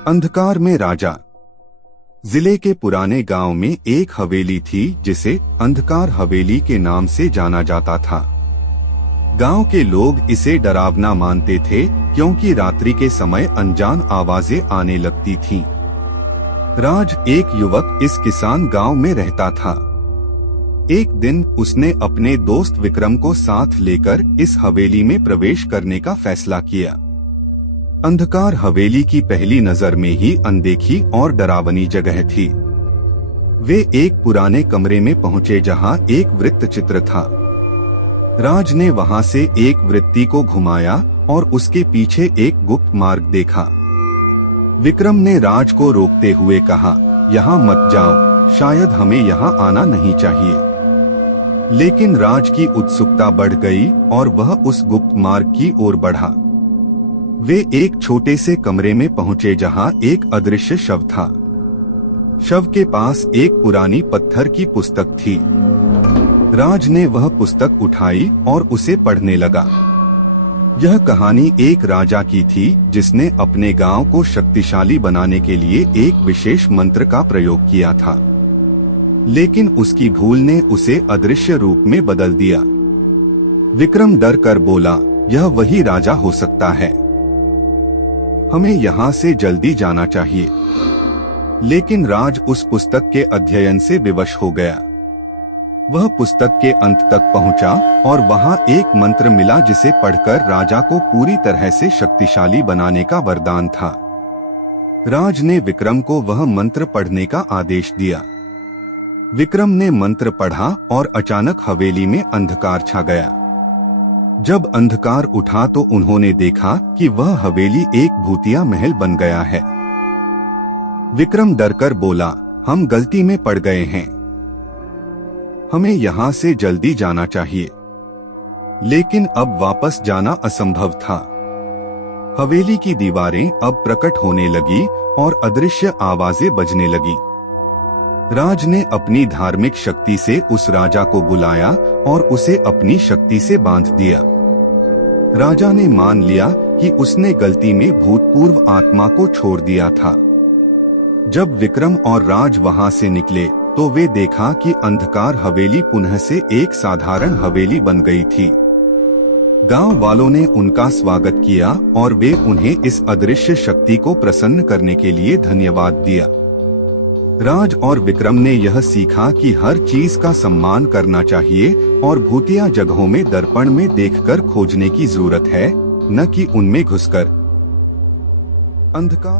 अंधकार में राजा। जिले के पुराने गांव में एक हवेली थी जिसे अंधकार हवेली के नाम से जाना जाता था। गांव के लोग इसे डरावना मानते थे क्योंकि रात्रि के समय अनजान आवाजें आने लगती थीं। राज, एक युवक, इस किसान गांव में रहता था। एक दिन उसने अपने दोस्त विक्रम को साथ लेकर इस हवेली में प्रवेश करने का फैसला किया। अंधकार हवेली की पहली नजर में ही अनदेखी और डरावनी जगह थी। वे एक पुराने कमरे में पहुंचे जहां एक वृत्त चित्र था। राज ने वहां से एक वृत्ति को घुमाया और उसके पीछे एक गुप्त मार्ग देखा। विक्रम ने राज को रोकते हुए कहा, यहाँ मत जाओ, शायद हमें यहाँ आना नहीं चाहिए। लेकिन राज की उत्सुकता बढ़ गई और वह उस गुप्त मार्ग की ओर बढ़ा। वे एक छोटे से कमरे में पहुंचे जहां एक अदृश्य शव था। शव के पास एक पुरानी पत्थर की पुस्तक थी। राज ने वह पुस्तक उठाई और उसे पढ़ने लगा। यह कहानी एक राजा की थी जिसने अपने गांव को शक्तिशाली बनाने के लिए एक विशेष मंत्र का प्रयोग किया था, लेकिन उसकी भूल ने उसे अदृश्य रूप में बदल दिया। विक्रम डर कर बोला, यह वही राजा हो सकता है, हमें यहाँ से जल्दी जाना चाहिए। लेकिन राज उस पुस्तक के अध्ययन से विवश हो गया। वह पुस्तक के अंत तक पहुंचा और वहां एक मंत्र मिला जिसे पढ़कर राजा को पूरी तरह से शक्तिशाली बनाने का वरदान था। राज ने विक्रम को वह मंत्र पढ़ने का आदेश दिया। विक्रम ने मंत्र पढ़ा और अचानक हवेली में अंधकार छा गया। जब अंधकार उठा तो उन्होंने देखा कि वह हवेली एक भूतिया महल बन गया है। विक्रम डरकर बोला, हम गलती में पड़ गए हैं, हमें यहाँ से जल्दी जाना चाहिए। लेकिन अब वापस जाना असंभव था। हवेली की दीवारें अब प्रकट होने लगी और अदृश्य आवाजें बजने लगी। राज ने अपनी धार्मिक शक्ति से उस राजा को बुलाया और उसे अपनी शक्ति से बांध दिया। राजा ने मान लिया कि उसने गलती में भूतपूर्व आत्मा को छोड़ दिया था। जब विक्रम और राज वहां से निकले तो वे देखा कि अंधकार हवेली पुनः से एक साधारण हवेली बन गई थी। गांव वालों ने उनका स्वागत किया और वे उन्हें इस अदृश्य शक्ति को प्रसन्न करने के लिए धन्यवाद दिया। राज और विक्रम ने यह सीखा कि हर चीज का सम्मान करना चाहिए और भूतिया जगहों में दर्पण में देखकर खोजने की जरूरत है, न कि उनमें घुसकर। अंधकार